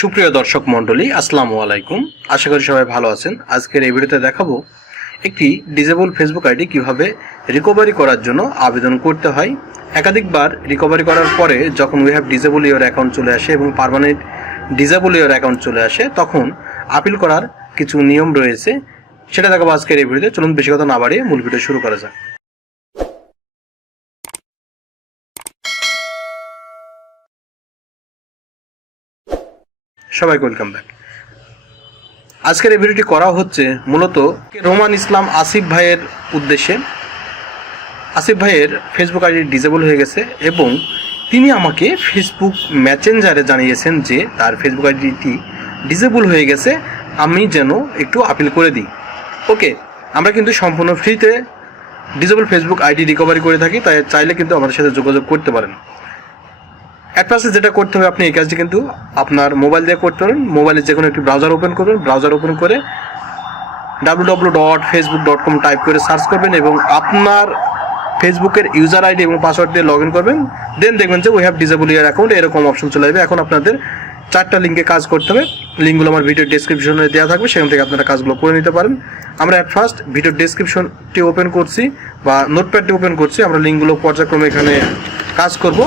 সুপ্রিয় দর্শক মণ্ডলী, আসসালামু আলাইকুম। আশা করি সবাই ভালো আছেন। আজকের এই ভিডিওতে দেখাবো একটি ডিজেবল ফেসবুক আইডি কীভাবে রিকভারি করার জন্য আবেদন করতে হয়। একাধিকবার রিকভারি করার পরে যখন we have disable your account চলে আসে এবং পার্মানেন্ট ডিজেবল ইয়োর অ্যাকাউন্ট চলে আসে, তখন আপিল করার কিছু নিয়ম রয়েছে। সেটা দেখাবো আজকের এই ভিডিওতে। চলুন, বেশি কথা না বাড়িয়ে মূল ভিডিও শুরু করা যাক। সবাইকে ওয়েলকাম ব্যাক আজকের এই ভিডিওটি করা হচ্ছে মূলত রোমান ইসলাম আসিফ ভাইয়ের উদ্দেশ্যে। আসিফ ভাইয়ের ফেসবুক আইডি ডিজেবল হয়ে গেছে এবং তিনি আমাকে ফেসবুক ম্যাসেঞ্জারে জানিয়েছেন যে তার ফেসবুক আইডিটি ডিজেবল হয়ে গেছে। আমি যেন একটু আপিল করে দিই। ওকে আমরা কিন্তু সম্পূর্ণ ফ্রিতে ডিজেবল ফেসবুক আইডি রিকভারি করে থাকি, তাই চাইলে কিন্তু আমাদের সাথে যোগাযোগ করতে পারেন। অ্যাট যেটা করতে হবে আপনি এই কাজটি কিন্তু আপনার মোবাইল দিয়ে করতে পারেন। মোবাইলে যে কোনো একটি ব্রাউজার ওপেন করবেন। ব্রাউজার ওপেন করে W W dot Facebook dot com type করে সার্চ করবেন এবং আপনার ফেসবুকের ইউজার আইডি এবং পাসওয়ার্ড দিয়ে লগ ইন করবেন। দেন দেখবেন যে we have disable your account এরকম অপশন চলে যাবে এখন আপনাদের চারটা লিঙ্কে কাজ করতে হবে। লিঙ্কগুলো আমার ভিডিও ডেসক্রিপশনে দেওয়া থাকবে। সেখান থেকে আপনারা কাজগুলো করে নিতে পারেন। আমরা অ্যাট ফার্স্ট ভিডিও ডেসক্রিপশনটি ওপেন করছি বা নোটপ্যাডটি ওপেন করছি। আমরা লিঙ্কগুলো পর্যায়ক্রমে এখানে কাজ করব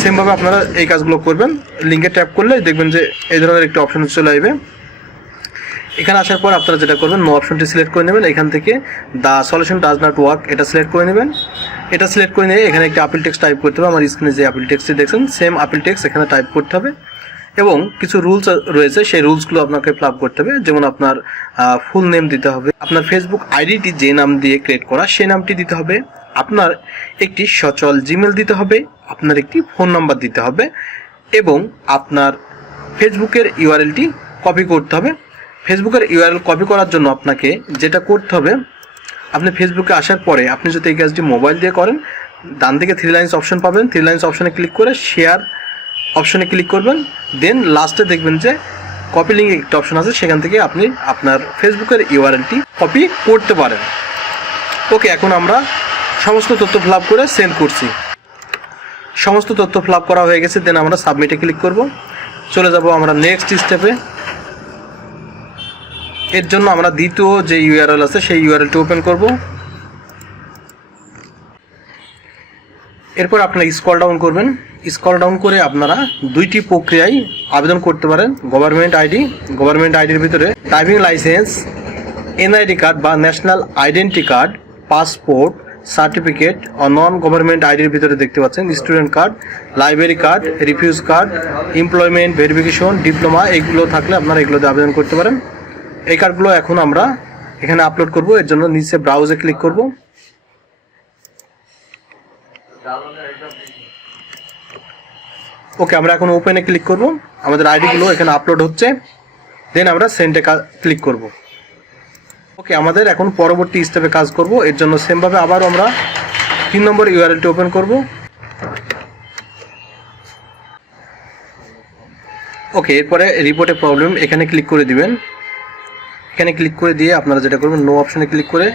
সেমভাবে আপনারা এই কাজগুলো করবেন। লিঙ্কে ট্যাপ করলে দেখবেন যে এই ধরনের একটি অপশন চলে আসবে। এখানে আসার পর আপনারা যেটা করবেন নো অপশনটি সিলেক্ট করে নেবেন। এখান থেকে the solution does not work এটা সিলেক্ট করে নেবেন। এটা সিলেক্ট করে নিয়ে এখানে একটি আপিল টেক্সট টাইপ করতে হবে। আমার স্ক্রিনে যে আপিল টেক্সটি দেখছেন সেম আপিল টেক্সট এখানে টাইপ করতে হবে। এবং কিছু রুলস রয়েছে, সেই রুলসগুলো আপনাকে ফিল আপ করতে হবে। যেমন আপনার ফুল নেম দিতে হবে। আপনার ফেসবুক আইডিটি যে নাম দিয়ে ক্রিয়েট করা, সেই নামটি দিতে হবে। আপনার একটি সচল জিমেল দিতে হবে, আপনার একটি ফোন নাম্বার দিতে হবে এবং আপনার ফেসবুকের ইউআরএলটি কপি করতে হবে। ফেসবুকের ইউআরএল কপি করার জন্য আপনাকে যেটা করতে হবে, আপনি ফেসবুকে আসার পরে আপনি যদি এই কাজটি মোবাইল দিয়ে করেন, ডান দিকে থ্রি লাইন্স অপশন পাবেন। থ্রি লাইন্স অপশনে ক্লিক করে শেয়ার অপশনে ক্লিক করবেন। দেন লাস্টে দেখবেন যে কপি লিঙ্ক একটা অপশন আছে, সেখান থেকে আপনি আপনার ফেসবুকের ইউআরএলটি কপি করতে পারেন। ওকে এখন আমরা সমস্ত তথ্য ফিল করে সেন্ড করছি। সমস্ত তথ্য ফিল করা হয়ে গেছে দেন আমরা সাবমিটে ক্লিক করব। চলে যাব আমরা নেক্সট স্টেপে এর জন্য আমরা দ্বিতীয় যে ইউআরএল আছে, সেই ইউআরএলটি ওপেন করব। এরপর আপনারা স্কল ডাউন করবেন। স্কল ডাউন করে আপনারা দুইটি প্রক্রিয়ায় আবেদন করতে পারেন। গভর্নমেন্ট আইডি গভর্নমেন্ট আইডির ভিতরে ড্রাইভিং লাইসেন্স এনআইডি কার্ড বা national identity card passport certificate ও নন গভর্নমেন্ট আইডির ভিতরে দেখতে পাচ্ছেন student card library card refugee card employment verification diploma এগুলো থাকলে আপনারা এগুলোতে আবেদন করতে পারেন। এই কার্ডগুলো এখন আমরা এখানে আপলোড করব, এর জন্য নিচে ব্রাউজে ক্লিক করব। ওকে আমরা এখন ওপেনে ক্লিক করব। আমাদের আইডিগুলো এখানে আপলোড হচ্ছে। দেন আমরা সেন্টে ক্লিক করব। ওকে আমাদের এখন পরবর্তী স্টেপে কাজ করব। এর জন্য সেমভাবে আবার আমরা তিন নম্বর ইউআরএলটি ওপেন করব। ওকে এরপরে রিপোর্টে প্রবলেম এখানে ক্লিক করে দিবেন। এখানে ক্লিক করে দিয়ে আপনারা যেটা করবেন নো অপশনে ক্লিক করে